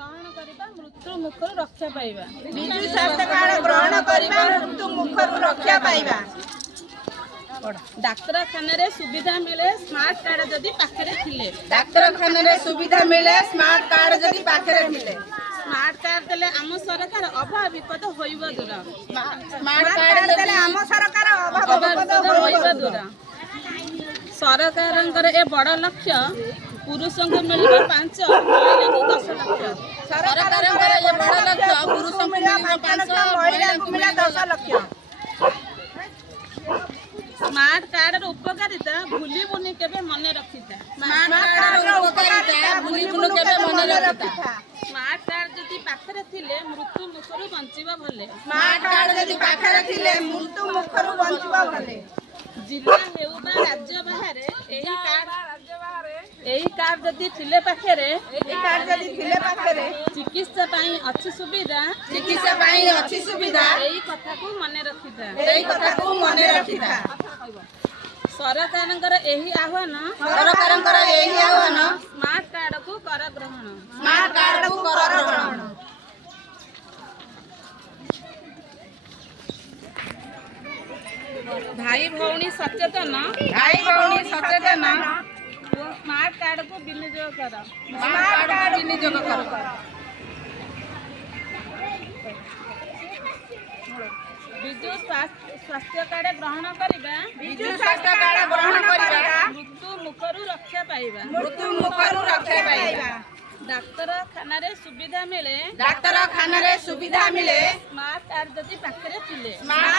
ग्रहण करबा मृत्यु मुखर रक्षा पाइबा। विजु स्वास्थ्य कार्ड ग्रहण करबा मृत्यु मुखर रक्षा पाइबा। डाक्तरखाना रे सुविधा मिले स्मार्ट कार्ड जदि पाखरे थिले। डाक्तरखाना रे सुविधा मिले स्मार्ट कार्ड जदि पाखरे थिले। स्मार्ट कार्ड देले आम सरकार अभाव विपद होइबा दूर। स्मार्ट कार्ड देले आम सरकार अभाव विपद होइबा दूर। सरकारंकर ए बड़ लक्ष्य पुरुषों को मिलिबा 5 महिला को 10 लक्ष्य। सरकारंकर ए बड़ लक्ष्य पुरुषों को मिलिबा 5 महिला को मिला 10 लक्ष्य। स्मार्ट कार्ड रो उपकारिता भूली बुनी केबे मने रखिता। स्मार्ट कार्ड रो उपकारिता भूली बुनी केबे मने रखिता। स्मार्ट कार्ड जदि पाखरे थिले मृत्यु मुखरु बंचिबा भले। स्मार्ट कार्ड जदि पाखरे थिले मृत्यु मुखरु बंचिबा भले। जिला हेउबा राज्य बाहरे एही कार्ड जदि थिले पाखरे चिकित्सा पाई अछि सुविधा एही कथा को मने रखिता। सरकारंकर एही आह्वान स्मार्ट कार्ड को कर ग्रहण। भाई भौणी सचेतन स्मार्ट कार्ड को विनियोग कर। विजु स्वास्थ्य कार्ड ग्रहण करबा मृत्यु मुखरु रक्षा पाइबा। डाक्तरखाना रे सुविधा मिले स्मार्ट कार्ड जदि पाखरे थिले। स्मार्ट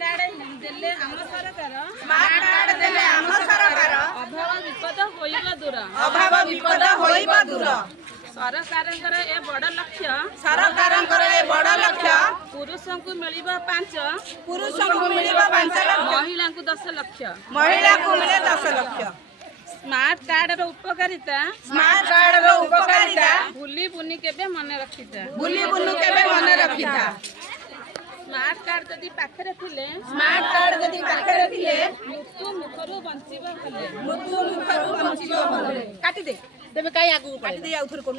कार्ड देले आम सरकार अभाव विपद होइबा दूर। सरकारंकर ए बड़ लक्ष्य पुरुषों को मिलिबा 5 महिला को 10 लक्ष्य। स्मार्ट कार्ड रो उपकारिता भूली बुनी केबे मने रखिता। स्मार्ट कार्ड जदि पाखरे थिले मृत्यु मुखरु बंचिबा भले। काटी दे तेबे काई आगु काटी दे आउथर को